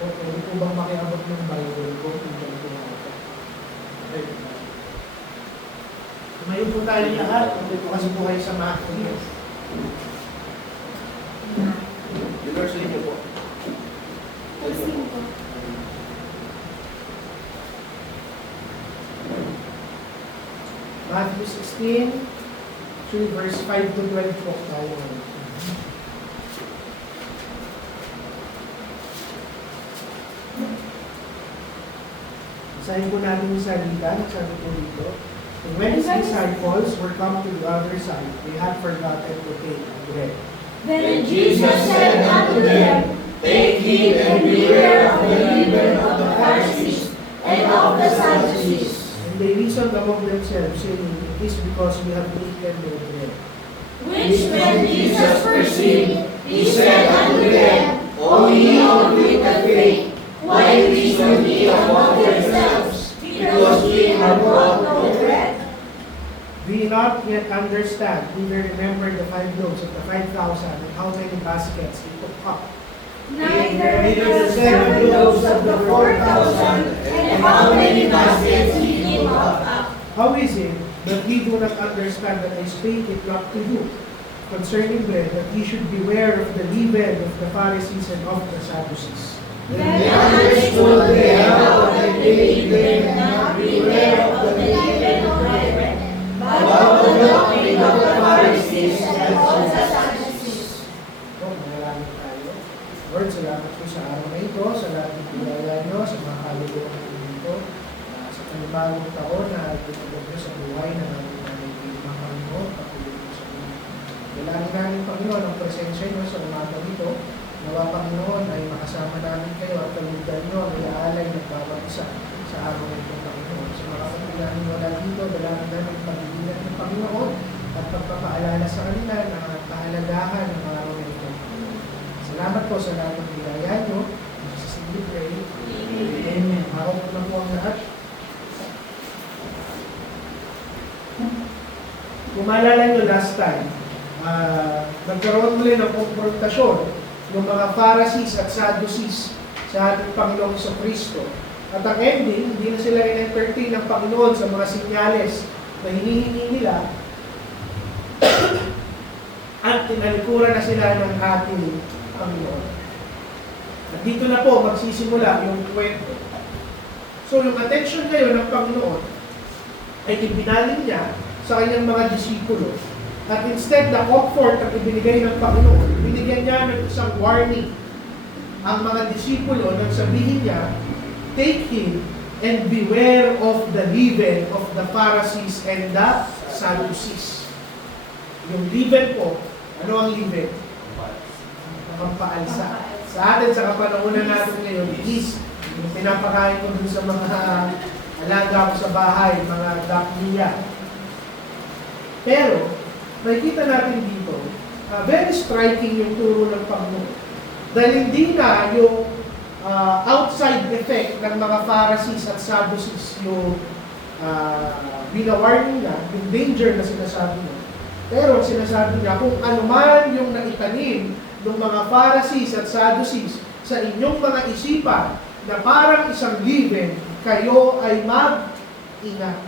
O pwede po bang makiabot ng Bible ko kung ganito na ako? Okay. Tumayo po tayo lahat. Kasi po kayo sa Matthew. Verse niyo po. Matthew 16, verse 5 to 12 po tayo. Basahin po natin yung salita. Sabi po dito, and when his disciples were come to the other side, they had forgotten to take bread. Then Jesus said unto them, Take heed and beware of the leaven of the Pharisees and of the Sadducees. And they reasoned among themselves, saying, It is because we have eaten no bread. Which when Jesus perceived, he said unto them, O ye of little faith, why reason ye among yourselves, because ye have brought no bread? Do you not yet understand, neither remember the 5 loaves of the 5,000 and how many baskets he took up? Neither the 7 loaves of the 4,000, and how many baskets he took up? How is it that we do not understand that I spake it not to you concerning bread, that ye should beware of the leaven of the Pharisees and of the Sadducees? Then understood they how that they did not beware of the leaven of bread, but of the doctrine of the Pharisees and of the Sadducees. Maraming tayo. Lord, salamat po sa araw na ito, sa lahat ng pinaya nyo, sa mga kaluluwa ko dito, sa panibagong taon na tinagod nyo sa buhay na natin namin mga Panginoon, patuloy mo sa mga. Dalangin namin, Panginoon, ang presensya nyo sa umaga nito. Nawa, Panginoon, ay makasama namin kayo at kalugan nyo ang iaalay ng bawat isa sa araw na ito, Panginoon. Sa mga kapatid namin wala dito, dalangin namin ang pagbibilan ng Panginoon at pagpapaalala sa kanila ng kahalagahan ng araw na ito. Salamat po sa lahat ng biyaya nyo. Sa Simply Pray. Amen. Ako po na po ang lahat. Kung maalala nyo last time, nagkaroon muli ng konfrontasyon ng mga Pharisees at Sadducees sa ating Panginoong Kristo. At ang ending, hindi na sila in-entertain ng Panginoon sa mga sinyales na hinihingi nila at tinalikuran na sila ng ating Panginoon. At dito na po magsisimula yung kwento. So yung attention ngayon ng Panginoon ay ibinalin niya sa kanyang mga disipulo. At instead na comfort ang ibinigay ng Panginoon, binigyan niya ng isang warning ang mga disipulo nang sabihin niya, take heed and beware of the leaven of the Pharisees and the Sadducees. Yung leaven po, ano ang leaven? Pampaalsa. Sa atin, sa kapanahonan natin ngayon, is yung pinapakain ko dun sa mga alaga ko sa bahay, mga dakliya. Pero, makikita natin dito, very striking yung turo ng Panginoon. Dahil hindi na yung outside effect ng mga Pharisees at Sadducees yung binawarning na, yung danger na sinasabi niya. Pero sinasabi niya, kung ano man yung naitanim ng mga Pharisees at Sadducees sa inyong mga isipan na parang isang leaven, kayo ay mag-ingat.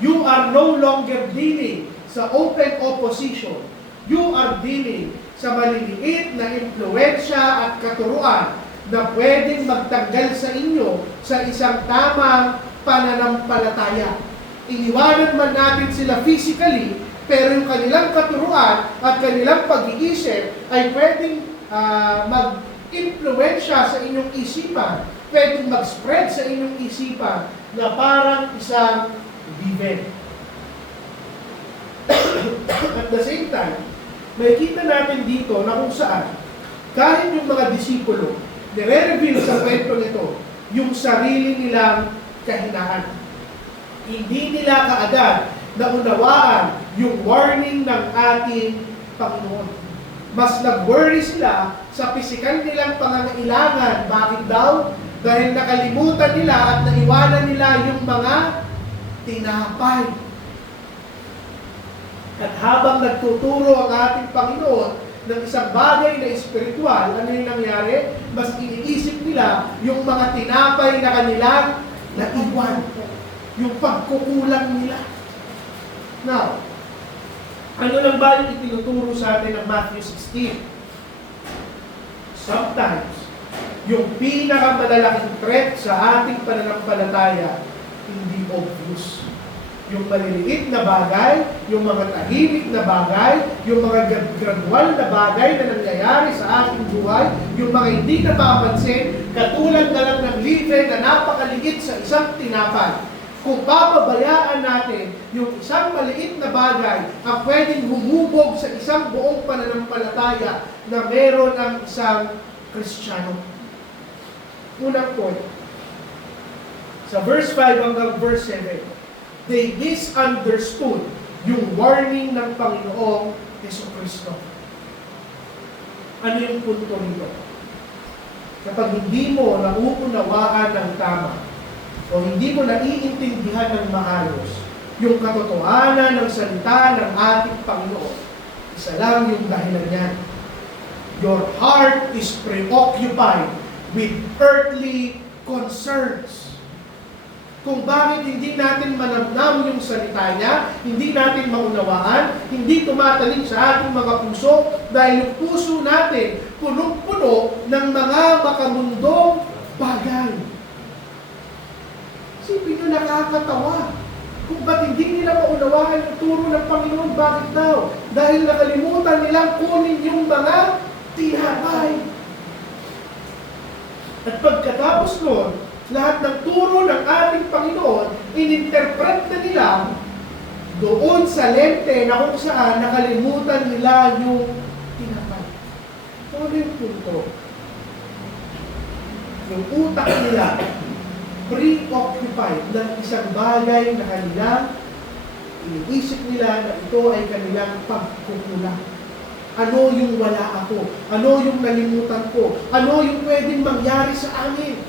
You are no longer dealing sa open opposition. You are dealing sa maliliit na impluwensya at katuruan na pwedeng magtanggal sa inyo sa isang tamang pananampalataya. Iniwanan man natin sila physically, pero yung kanilang katuruan at kanilang pag-iisip ay pwedeng mag-impluwensya sa inyong isipan, pwedeng mag-spread sa inyong isipan na parang isang leaven. At the same time, makikita natin dito na kung saan kahit yung mga disipulo nire-reveal sa kwento nito yung sarili nilang kahinaan. Hindi nila kaagad naunawaan yung warning ng ating Panginoon. Mas nag-worry sila sa pisikal nilang pangangailangan. Bakit daw? Dahil nakalimutan nila at naiwanan nila yung mga tinapay. At habang nagtuturo ang ating Panginoon ng isang bagay na espiritual, ano yung nangyari? Mas iniisip nila yung mga tinapay na kanilang naiwan. Yung pagkukulang nila. Now, ano lang ba yung itinuturo sa atin ng Matthew 16? Sometimes, yung pinakamalalaking threat sa ating pananampalataya, hindi obvious. Yung maliliit na bagay, yung mga tahimik na bagay, yung mga gradual na bagay na nangyayari sa ating buhay, yung mga hindi napapansin, katulad na lang ng live na napakaliit sa isang tinapay. Kung papabayaan natin yung isang maliit na bagay ang pwedeng humubog sa isang buong pananampalataya na meron ang isang Kristiyano. Unang point, sa verse 5 hanggang verse 7, they misunderstood yung warning ng Panginoong Jesucristo. Ano yung punto nito? Kapag hindi mo nauunawaan ng tama, o hindi mo naiintindihan ng maayos yung katotohanan ng salita ng ating Panginoon, isa lang yung dahilan niyan. Your heart is preoccupied with earthly concerns. Kung bakit hindi natin manamnam yung salita niya, hindi natin maunawaan, hindi tumatalim sa ating mga puso, dahil yung puso natin punong-puno ng mga makamundong bagay. Isipin nyo, nakakatawa. Kung ba't hindi nila maunawaan yung turo ng Panginoon, bakit daw? Dahil nakalimutan nilang kunin yung mga tinapay. At pagkatapos nun, lahat ng turo ng ating Panginoon, ininterpret na nila doon sa lente na kung saan nakalimutan nila yung tinapay. So, ano yung punto? Yung utak nila, preoccupied ng isang bagay na kanilang iniisip nila na ito ay kanilang pagkukulang. Ano yung wala ako? Ano yung nalimutan ko? Ano yung pwedeng mangyari sa amin?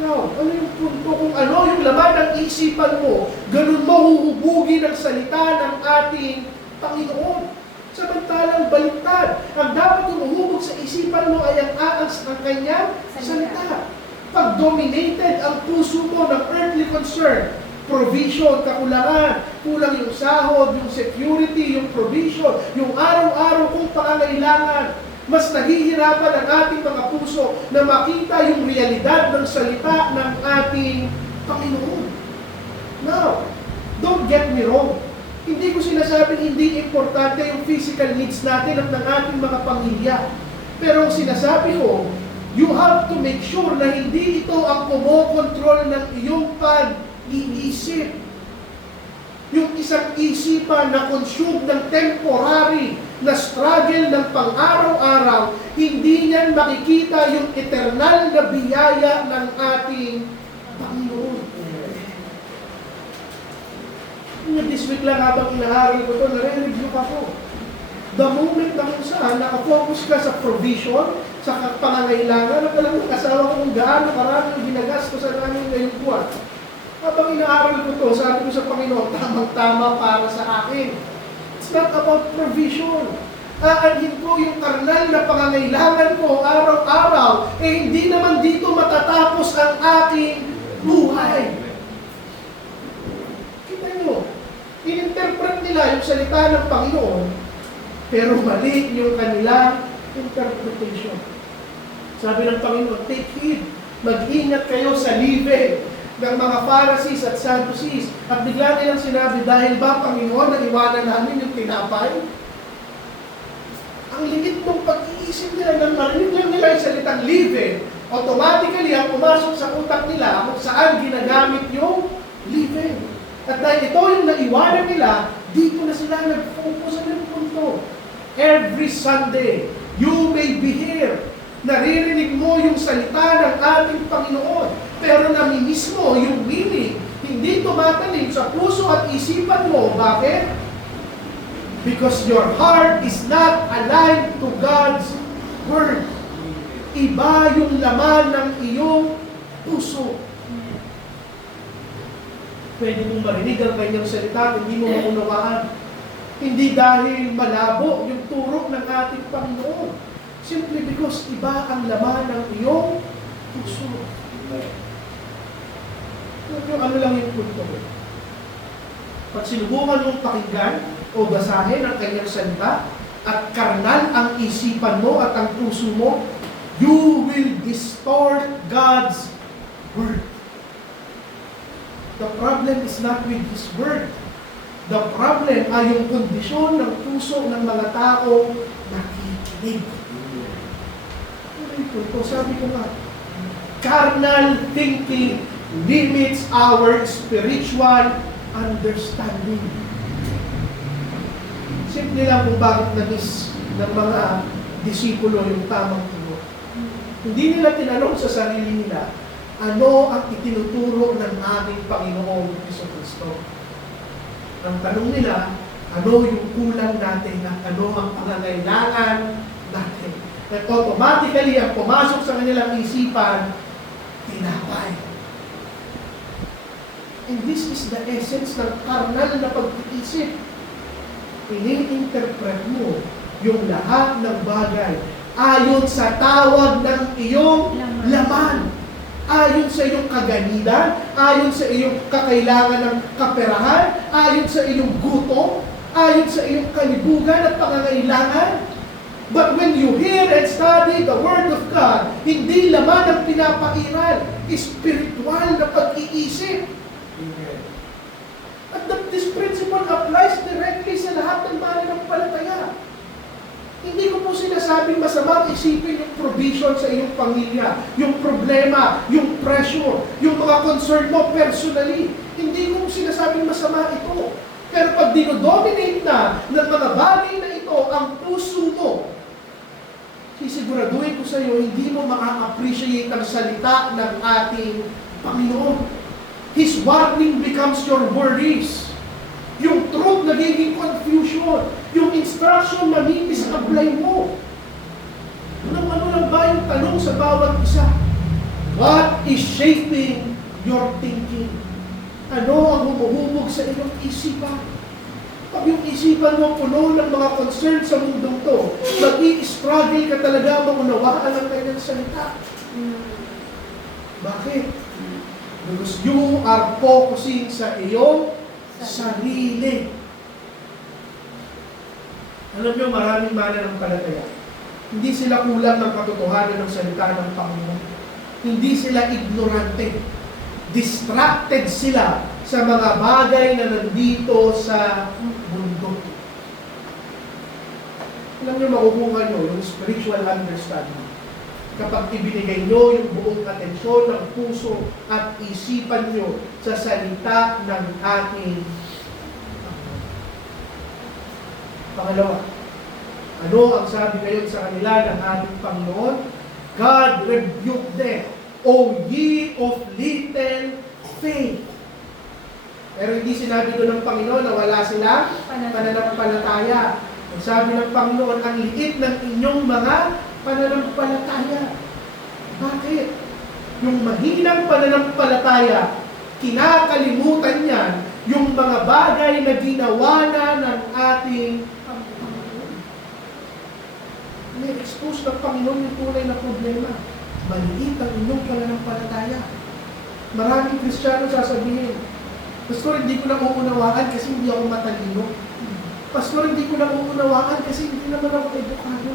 Now, ano yung punto? Kung ano yung laman ng isipan mo, ganun mo huhubugin ang salita ng ating Panginoon. Samantalang baliktad, ang dapat humuhubog sa isipan mo ay ang kanyang salita. Pag dominated ang puso mo ng earthly concern, provision, kakulangan, kulang yung sahod, yung security, yung provision, yung araw-araw kong pangangailangan, mas nahihirapan ang ating mga puso na makita yung realidad ng salita ng ating Panginoon. Now, don't get me wrong. Hindi ko sinasabing hindi importante yung physical needs natin at ng ating mga pamilya. Pero ang sinasabi ko, you have to make sure na hindi ito ang kumokontrol ng iyong pag-iisip. Yung isang isipan na consumed ng temporary na struggle ng pang-araw-araw, hindi niyan makikita yung eternal na biyaya ng ating Panginoon. This week lang habang inaaral ko ito, nare-review ako. The moment na kung saan nakafocus ka sa provision, sa pangangailangan, at alam ng asawa ko kung gaano karami yung ginagastos sa namin ngayong buwan. Habang inaaral ko ito, sabi ko sa Panginoon, tamang-tama para sa akin. It's not about provision. Aanhin ko yung karnal na pangangailangan ko araw-araw, hindi naman dito matatapos ang aking buhay. Kita nyo, in-interpret nila yung salita ng Panginoon, pero mali yung kanilang interpretation. Sabi ng Panginoon, take heed, mag-ingat kayo sa live ng mga Pharisees at Sadducees. At bigla nilang sinabi, dahil ba Panginoon, naiwanan namin yung tinapay? Ang limit ng pag-iisip nila, nang marinig lang nila yung salitang live, automatically ang pumasok sa utak nila kung saan ginagamit yung live. At dahil ito yung naiwanan nila, dito na sila nag-focus sa punto. Every Sunday, you may be here. Naririnig mo yung salita ng ating Panginoon, pero namimiss mo yung meaning. Hindi tumatalim sa puso at isipan mo. Bakit? Because your heart is not aligned to God's Word. Iba yung laman ng iyong puso. Pwede mong marinig ang kanyang salita, hindi mo maunawaan. Hindi dahil malabo yung turo ng ating Panginoon. Simply because iba ang laman ng iyong puso. Ano lang yung punto ko? Pag sinubukan mong pakinggan o basahin ang kanyang salita at karnal ang isipan mo at ang puso mo, you will distort God's word. The problem is not with His word. The problem ay yung kondisyon ng puso ng mga tao nakikinig. Ano yung punto? Sabi ko nga, carnal thinking limits our spiritual understanding. Simple lang kung bakit na-miss ng mga disipulo yung tamang turo. Hindi nila tinanong sa sarili nila, ano ang itinuturo ng ating Panginoong Jesucristo? Ang tanong nila, ano yung kulang natin at ano ang pangangailangan natin? At automatically, ang pumasok sa kanilang isipan, tinapay. And this is the essence ng karnal na pag-iisip. Ini-interpret mo yung lahat ng bagay ayon sa tawag ng iyong laman. Ayon sa iyong kaganidan, ayon sa iyong kakailangan ng kaperahan, ayon sa iyong gutom, ayon sa iyong kalibugan at pangangailangan. But when you hear and study the Word of God, hindi laman ang pinapairal, spiritual na pag-iisip. At this principle applies directly sa lahat ng mananampalataya. Hindi ko po sinasabing masamang isipin yung provision sa iyong pamilya, yung problema, yung pressure, yung mga concern mo personally. Hindi ko sinasabing masama ito. Pero pag dinodominate na ng mga bagay na ito ang puso mo, sisiguraduhin ko sa iyo, hindi mo ma-appreciate ang salita ng ating Panginoon. His warning becomes your worries. Yung truth nagiging confusion. Yung instruction mamimisablay mo. Ano lang ba yung tanong sa bawat isa? What is shaping your thinking? Ano ang humuhubog sa iyong isipan? Pag yung isipan mo puno ng mga concern sa mundong to, mag-i-struggle ka talaga maunawaan ang kanyang salita. Bakit? Because you are focusing sa iyong sarili. Alam nyo, maraming mananampalataya. Hindi sila kulang ng katotohanan ng salita ng Panginoon. Hindi sila ignorante. Distracted sila sa mga bagay na nandito sa mundo. Alam nyo, makukuha nyo yung spiritual understanding. Kapag ibinigay nyo yung buong atensyon ng puso at isipan nyo sa salita ng ating Pangalawa, ano ang sabi ngayon sa kanila ng ating Panginoon? God rebuked them, O ye of little faith. Pero hindi sinabi doon ng Panginoon na wala silang pananampalataya. Ang sabi ng Panginoon, ang liit ng inyong mga pananampalataya. Bakit? Yung mahinang pananampalataya, kinakalimutan niyan yung mga bagay na ginawa na ng ating Panginoon. May expose ng Panginoon yung tunay na problema. Maliit ang inyong pananampalataya. Maraming Kristiyano sasabihin, Pastor, hindi ko na uunawaan kasi hindi ako matalino. Pastor, hindi ko na uunawaan kasi hindi naman ako edukado.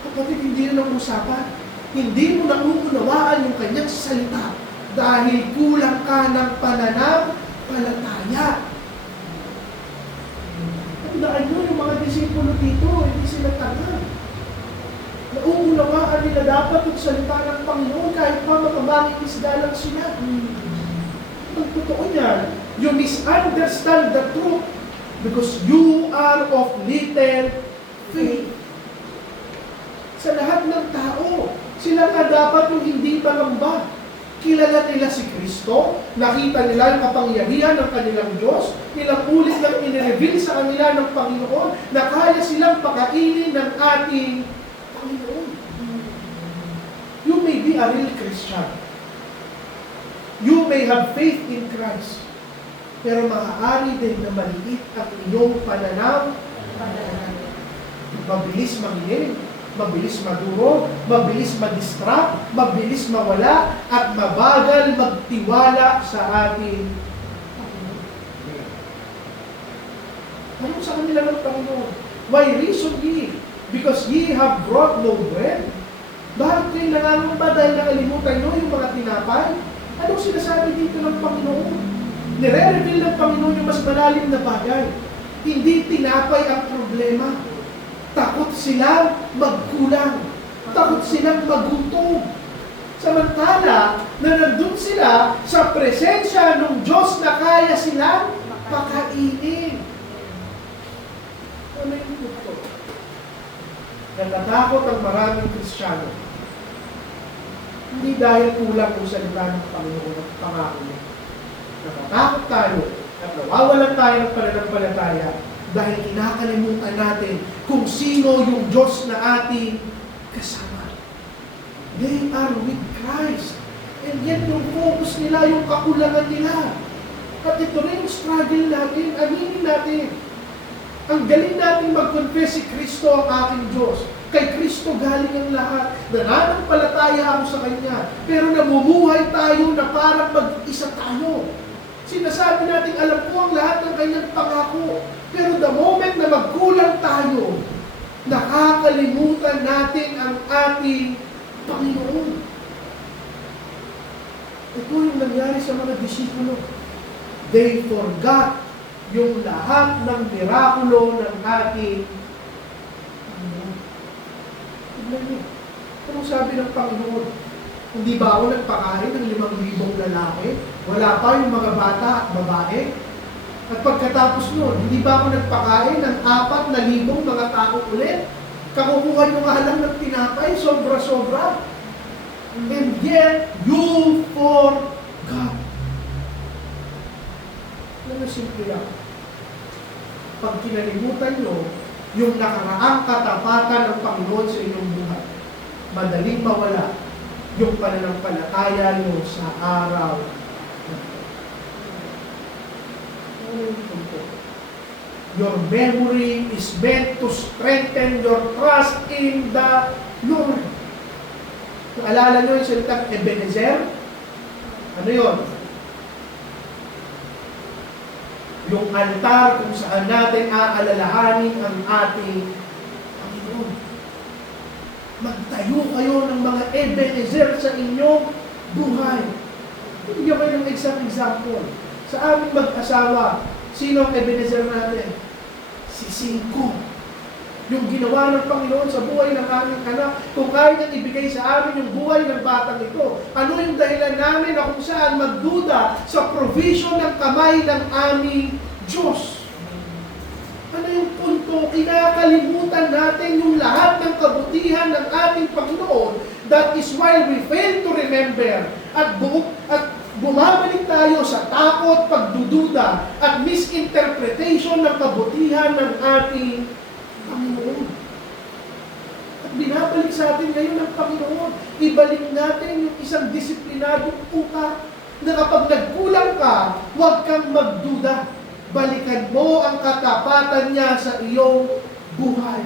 Kapatid, hindi na usapan. Hindi mo na uunawaan yung kanyang salita dahil kulang ka ng pananampalataya. Tandaan nyo, yung mga disipulo dito, hindi sila tanga. Nauunawaan nila dapat yung salita ng Panginoon kahit pa makabanging isda lang sila. Ang totoo niyan, you misunderstand the truth because you are of little faith. Sa lahat ng tao, sila nga dapat yung hindi pangamba. Kilala nila si Kristo, nakita nila yung kapangyarihan ng kanilang Diyos, ilang ulit lang inireveal sa kanila ng Panginoon na kaya silang pakainin ng ating Panginoon. You may be a real Christian. You may have faith in Christ. Pero maaari din na maliit ang iyong pananaw. Mabilis manginig, mabilis maduro, mabilis madistract, mabilis mawala, at mabagal magtiwala sa ating Panginoon. Ano sa kanila ng Panginoon? Why reason ye? Because ye have brought no bread. Bakit kayo nangangamba dahil nakalimutan nyo yung mga tinapay? Anong sinasabi dito ng Panginoon? Nire-reveal ng Panginoon yung mas malalim na bagay. Hindi tinapay ang problema. Takot silang magkulang. Takot silang magutom. Samantala, na nandun sila sa presensya ng Diyos na kaya silang pakainin. Ano yung punto? Natatakot ang maraming Kristiyano. Hindi dahil kulang ang salita ng Panginoon at pangako niya. Natatakot tayo at nawawalan tayo ng pananampalataya dahil kinakalimutan natin kung sino yung Diyos na ating kasama. They are with Christ. And yet yung focus nila, yung kakulangan nila. At ito rin yung struggle natin, aminin natin. Ang galing natin mag-confess si Kristo ang aking Diyos. Kay Kristo galing ang lahat. Nananampalataya ako sa Kanya. Pero namumuhay tayo na parang mag-isa tayo. Sinasabi natin, alam ko ang lahat ng Kanyang pangako. Pero the moment na magkulang tayo, nakakalimutan natin ang ating Panginoon. Ito yung nangyari sa mga disipulo. They forgot yung lahat ng mirakulo ng ating Panginoon. Tignan niyo. Anong sabi ng Panginoon? Hindi ba ako nagpakain ng 5,000 lalaki? Wala pa yung mga bata at babae? At pagkatapos nun, hindi ba ako nagpakain ng 4,000 mga tao ulit? Kakukuha nyo nga lang ng tinapay, sobra-sobra. And yet, you forgot. Ano simple lang? Pag kinalimutan nyo, yung nakaraang katapatan ng Panginoon sa inyong buhay, madaling mawala yung pananampalataya nyo sa araw. Your memory is meant to strengthen your trust in the Lord. Kung alala nyo yung salitang Ebenezer, ano yun? Yung altar kung saan natin aalalahanin ang ating Panginoon. Magtayo kayo ng mga Ebenezer sa inyong buhay. Bigyan kayo ng example. Sa aming mag-asawa, sino ang Ebenezer natin? Si Cinco. Yung ginawa ng Panginoon sa buhay ng aming anak, kung kaya niyang ibigay sa amin yung buhay ng batang ito, ano yung dahilan namin na kung saan magduda sa provision ng kamay ng aming Diyos? Ano yung punto? Kinakalimutan natin yung lahat ng kabutihan ng ating Panginoon. That is why we fail to remember at bumabalik tayo sa takot, pagdududa, at misinterpretation ng kabutihan ng ating Panginoon. At binabalik sa atin ngayon ng Panginoon. Ibalik natin yung isang disiplinadong utak na kapag nagkulang ka, huwag kang magduda. Balikan mo ang katapatan niya sa iyong buhay.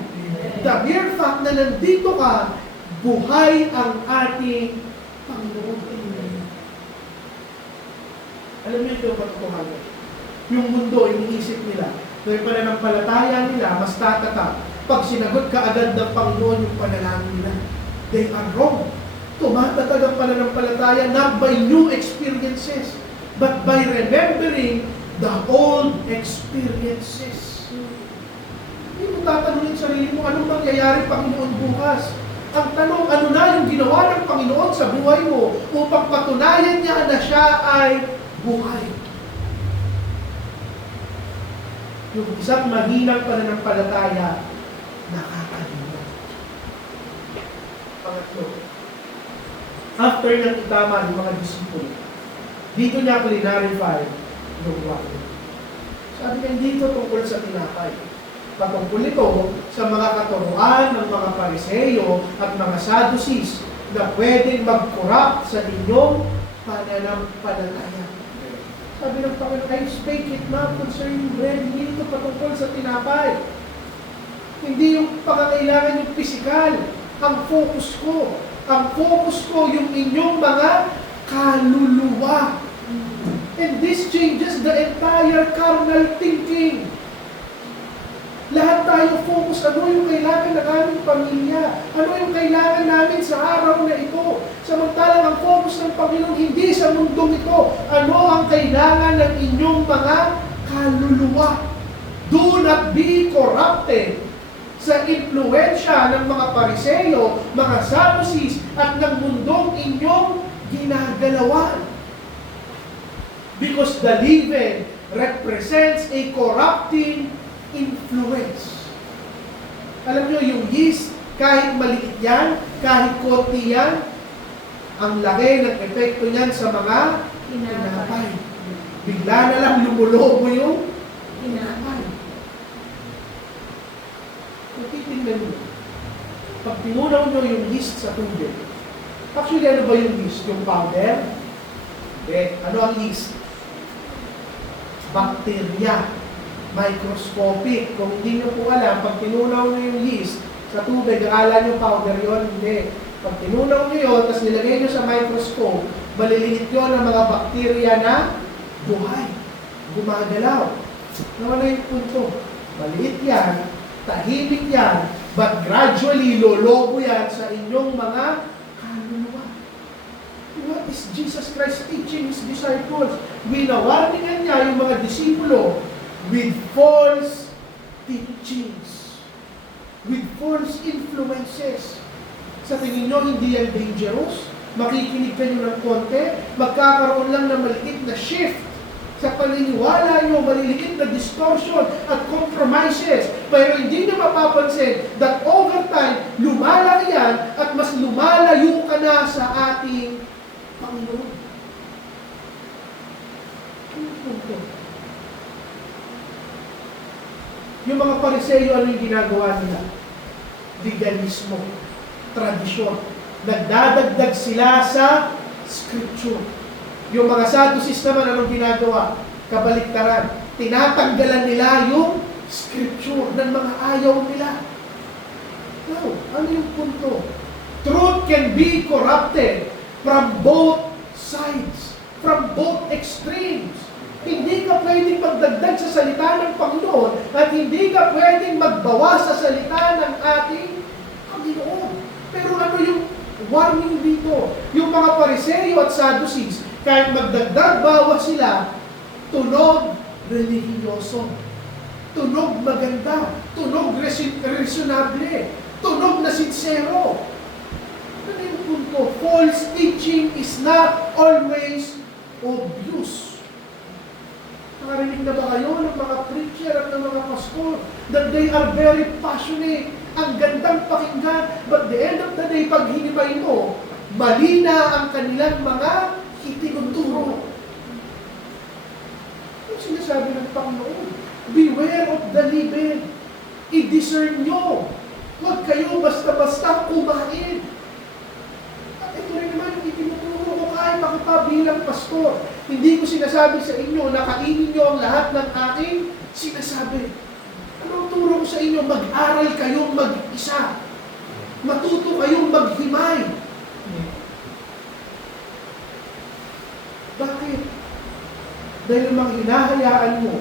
The mere fact na nandito ka, buhay ang ating Panginoon. Alam niyo ito yung katotohanan. Yung mundo, iniisip nila, na yung pananampalataya nila, mas tatatag. Pag sinagot ka agad ng Panginoon yung panalangin nila, they are wrong. Tumatatag ang pananampalataya not by new experiences, but by remembering the old experiences. Hindi mo tatanungin sarili mo, anong mangyayari Panginoon bukas? Ang tanong, ano na yung ginawa ng Panginoon sa buhay mo upang patunayan niya na siya ay buhay. Yung isang mahinang pananampalataya, nakakalimutan. Pangatlo, after niyang itama ng mga disipulo, dito niya clarify yung wako. Sabi niya, dito tungkol sa tinapay. Patungkol ito sa mga katuruan ng mga Pariseyo at mga Sadducees na pwedeng mag-corrupt sa inyong pananampalataya. Sabi ng Panginoon, I spake it not concerning bread, hindi ito patungkol sa tinapay. Hindi yung pangangailangan yung pisikal. Ang focus ko yung inyong mga kaluluwa. And this changes the entire carnal thinking. Lahat tayo focus, ano yung kailangan ng aming pamilya? Ano yung kailangan namin sa araw na ito? Samantalang ang focus ng Panginoon hindi sa mundong ito. Ano ang kailangan ng inyong mga kaluluwa? Do not be corrupted sa impluensya ng mga Pariseo, mga Sadducees, at ng mundong inyong ginagalawan. Because the leaven represents a corrupting influence. Alam nyo, yung yeast, kahit maliit yan, kahit konti yan, ang laki ng epekto niyan sa mga tinapay. Bigla na lang lumulobo yung tinapay. Kung titingnan nyo, pag tinunaw nyo yung yeast sa tubig, actually ano ba yung yeast? Yung powder? Hindi. Ano ang yeast? Bacteria. Microscopic. Kung hindi nyo po alam, pag tinunaw nyo yung yeast sa tubig, akala nyo powder yun, hindi. Pag tinunaw nyo yun, tapos nilagay nyo sa microscope, maliliit yun ang mga bakterya na buhay, gumagalaw. Ano na yung punto? Maliit yan, tahimik yan, but gradually lolobo yan sa inyong mga kaluluwa. What is Jesus Christ teaching His disciples? Winawarningan niya yung mga disipulo with false teachings, with false influences. Sa tingin nyo, hindi yan dangerous? Makikinig kayo ng konti, magkakaroon lang ng maliit na shift sa paniniwala nyo, maliliit na distortion at compromises. Pero hindi nyo mapapansin that over time, lumalaki yan at mas lumalayo ka na sa ating Panginoon. Ano punto? Yung mga Pariseo, ano yung ginagawa nila? Legalismo, tradisyon. Nagdadagdag sila sa Scripture. Yung mga Sadducees naman, anong ginagawa? Kabaliktaran. Tinatanggalan nila yung Scripture ng mga ayaw nila. No, ano yung punto? Truth can be corrupted from both sides, from both extremes. Hindi ka pwedeng magdagdag sa salita ng Panginoon at hindi ka pwedeng magbawas sa salita ng ating Panginoon. Pero ano yung warning dito? Yung mga Pariseo at Sadducees, kahit magdagdag bawas sila, tunog relihiyoso, tunog maganda, tunog reasonable, tunog na sincero. Ano yung punto? False teaching is not always obvious. Nakarinig na ba kayo ng mga preacher at ng mga pastor that they are very passionate, ang gandang pakinggan, but the end of the day, pag hinimay mo, mali na ang kanilang mga itinuturo. Yung sinasabi ng Panginoon, beware of the leaven. I-discern nyo. Huwag kayo basta-basta kumain. At ito rin naman yung itinuturo ko kahit ako pa bilang pastor. Hindi ko sinasabi sa inyo na kainin nyo ang lahat ng aking sinasabi. Anong turo ko sa inyo? Mag-aral kayong mag-isa. Matuto kayong maghimay. Bakit? Dahil mga hinahayaan mo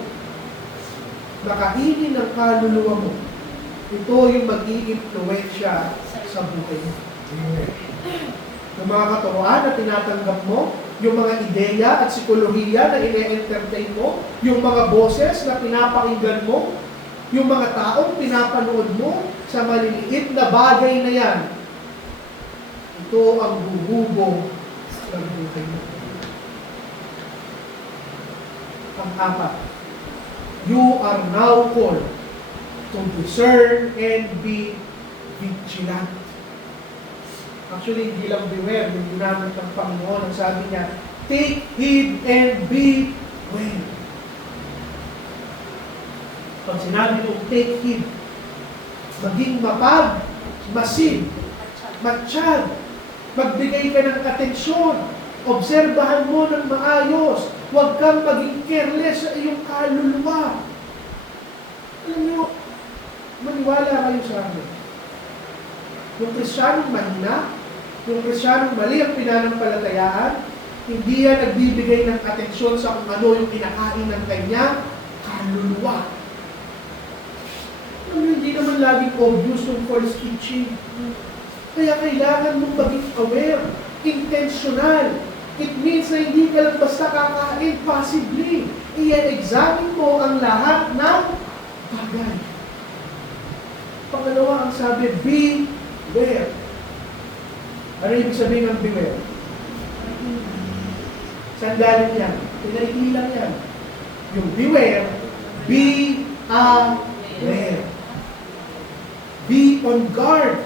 na kainin ang kaluluwa mo, ito yung mag-i-influensya sa buhay mo. Yung mga katuroan na tinatanggap mo, yung mga ideya at psikolohiya na ine-entertain mo, yung mga boses na pinapakinggan mo, yung mga taong pinapanood mo sa maliliit na bagay na yan, ito ang huhubog sa buhay mo. Ang apat, you are now called to discern and be vigilant. Actually, hindi lang beware, yung ginamit ng Panginoon. Ang sabi niya, take heed and be well. Pag sinabi mo, take heed, maging mapag, masin, matsyag, magbigay ka ng atensyon, obserbahan mo ng maayos, Huwag kang maging careless sa iyong kaluluwa. Alam niyo, maniwala kayo sa amin. Yung Kristiyanong mahina, yung Kristiyanong mali ang pinanampalatayaan, hindi yan nagbibigay ng atensyon sa kung ano yung kinakain ng kanya kaluluwa. Alam niyo, hindi naman laging obvious yung false teaching. Kaya kailangan mong maging aware, intentional. It means na hindi ka lang basta kakain, possibly. I-examine mo ang lahat ng bagay. Pangalawa, ang sabi, beware. Ano ibig sabihin ng beware? Saan galing yan? Pinaikli lang yan. Yung beware, be aware. Be on guard.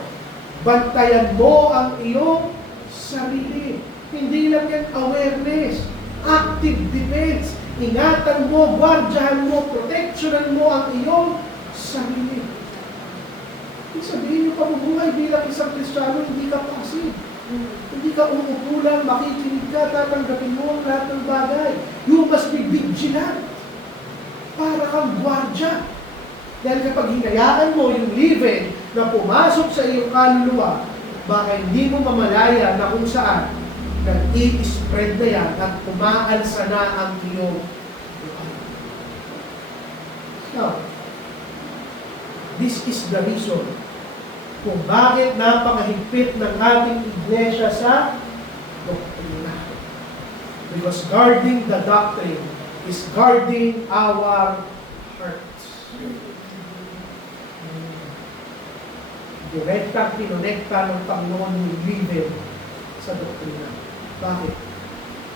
Bantayan mo ang iyong sarili. Hindi lang yan awareness. Active defense. Ingatan mo, gwardyahan mo, protectionan mo ang iyong sarili. Ibig sabihin yung pamumuhay bilang isang Kristiyano, hindi ka passive. Hindi ka uupo lang, makikinig ka, tatanggapin mo ang lahat ng bagay. You must be vigilant. Para kang gwardya. Dahil kapag hinayaan mo yung living na pumasok sa iyong kaluluwa, baka hindi mo mamalaya na kung saan nag-i-spread na yan at umaalsa na ang iyong buhay. Now, this is the reason kung bakit napakahigpit ng ating iglesia sa doktrina. Because guarding the doctrine is guarding our hearts. Direktang kinonekta ng Panginoon yung living sa doktrina. Bakit?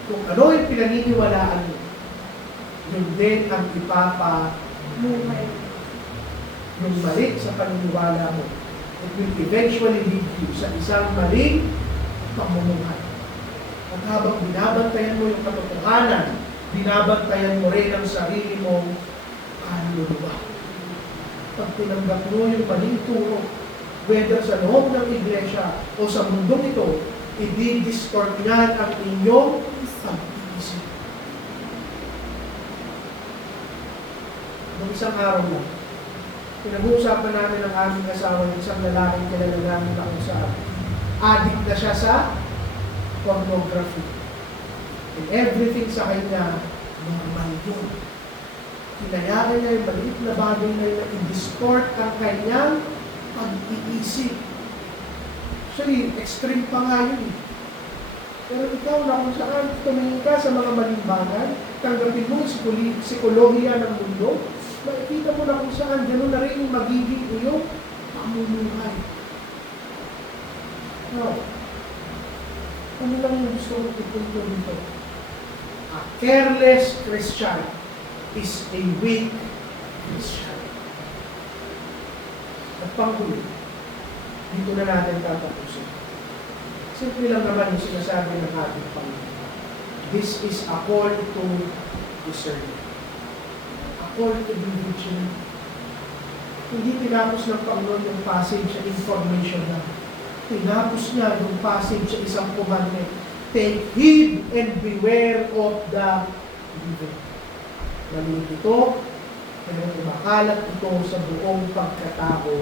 Kung ano yung pinaniniwalaan mo, yun din ang ipapamuhay. Yung mali sa paniniwala mo, it will eventually lead you sa isang maling pamumuhay. At habang binabantayan mo yung katotohanan, binabantayan mo rin ang sarili mong kaluluwa. Pag tinanggap mo yung maling turo, whether sa loob ng iglesia o sa mundong ito, i-distort niyan ang inyong pag-iisip. Noong isang araw lang, pinag-uusapan namin ang aming asawa ng isang lalaking kilala namin na kung saan addict na siya sa pornography. And everything sa kanya, normal yun. Hinayaan niya yung maliit na bagay na yun, i-distort ang kanyang pag-iisip. Actually, extreme pa nga yun. Pero ikaw na kung saan tumingin ka sa mga maling bagay, tanggapin mo ang psikolohiya ng mundo, makikita mo na kung saan gano'n na rin yung magiging iyong pamumuhay. Now, ano lang yung gusto kong ipunto dito? A careless Christian is a weak Christian. At panghuli, dito na natin tatapusin. Simple lang naman yung sinasabi ng ating Panginoon. This is a call to discern. A call to be vigilant. Hindi tinapos ng Panginoon yung passage sa information na. Tinapos niya yung passage sa isang commandment. Take heed and beware of the evil. Maliit ito, pero kumakalat ito sa buong pagkatao.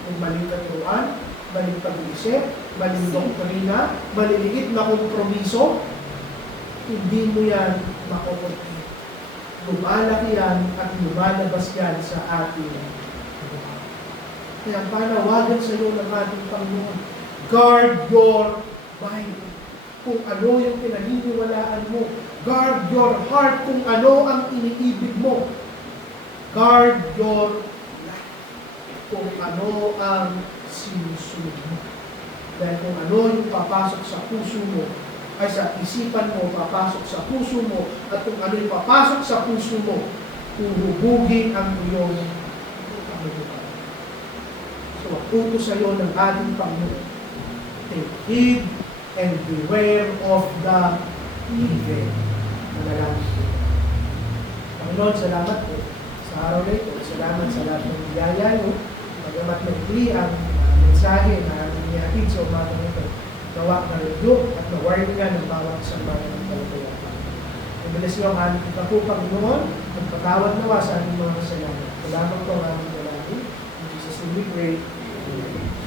Kung maling katuruan, maling pag-iisip, maling doktrina, maliliit na kompromiso, hindi mo yan makukunti. Lumalaki yan at lumalabas yan sa ating buhay. Kaya panawagan sa iyo ng ating Panginoon, guard your mind. Kung ano yung pinaniniwalaan mo. Guard your heart kung ano ang iniibig mo. Guard your life kung ano ang sinusunod mo. Dahil kung ano yung papasok sa puso mo, ay sa isipan mo, papasok sa puso mo, at kung ano yung papasok sa puso mo, uhubugin ang iyong pamumuhay. So, utos sa iyo ng ating Panginoon. Take heed and beware of the evil. Manalangin. Panginoon, salamat po sa araw na ito. Salamat sa lahat ng biyaya mo. Magamat maikli ang mensahe na nihatid sa umagang ito. Nawa na review at na-warning nga ng bawat isang bagay ng kalagayan. Madalas niyo ang aming ikapu, Panginoon, magpatawad nawa sa aming mga kasalanan. Salamat po ang aming dalangin. In Jesus' name we pray. Amen.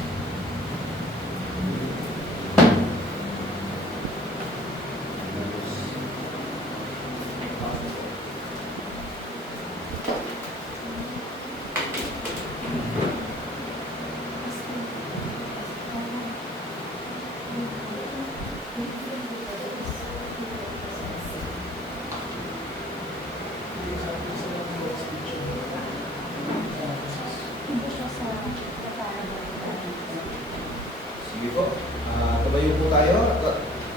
Sige po. Tumayo po tayo.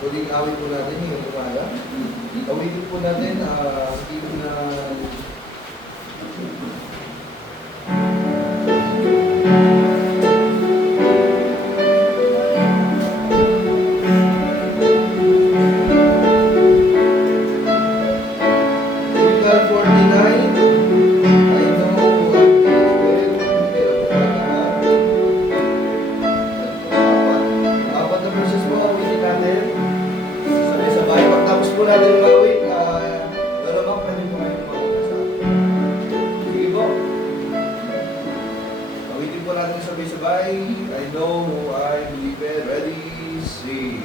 Kuling awit po natin yung umaga. Awitin po natin hindi na sabay-sabay. I know who I believe in. Ready, sing.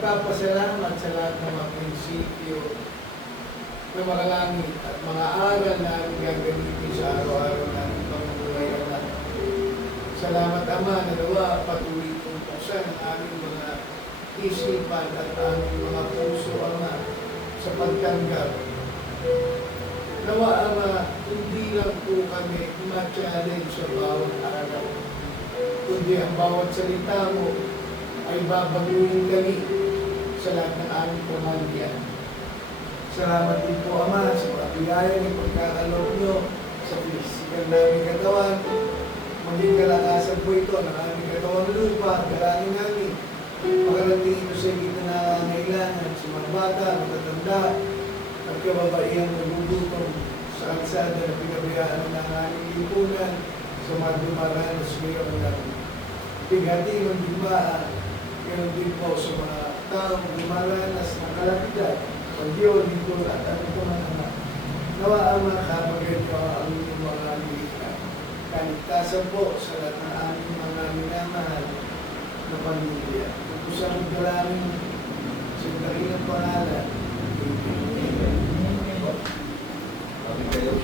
Nagpapasalamat sa lahat ng mga prinsipyo na makalangit at mga aral na aming gagamitin sa araw-araw namin pamumuhay at natin. Salamat Ama na nawa patuloy kong buksan ang aming mga isipan at aming mga puso, Ama, sa pagtanggap. Nawa Ama, hindi lang po kami ma-challenge sa bawat araw, kundi ang bawat salita mo ay babaguhin kami sa lahat ng aming pamahalian. Salamat din po, Ama, sa pagbiyayan ng pagkakaloob nyo sa pisikal naming katawan. Maging kalakasan po ito ng aming katawan lupa. Dalangin namin makarating ito sa higit na nangangailangan sa mga bata, matatanda, at kababaihang nagugutom sa kalsada na pinabayaan ng aming lipunan sa mga dumaranas ngayon ng bighati ng digmaan. Ganon din po sa mga taong dumaranas ng kalapitad, pagdiyo, lingkod at ano po ng anak. Nawa ang mga kapagay ko ang inyong mga milikan. Kaligtasan po sa lahat ng aming mga minamahal na pamilya. Ito sa magdalaming sa dakilang pangalan. Amen. Kami kayo.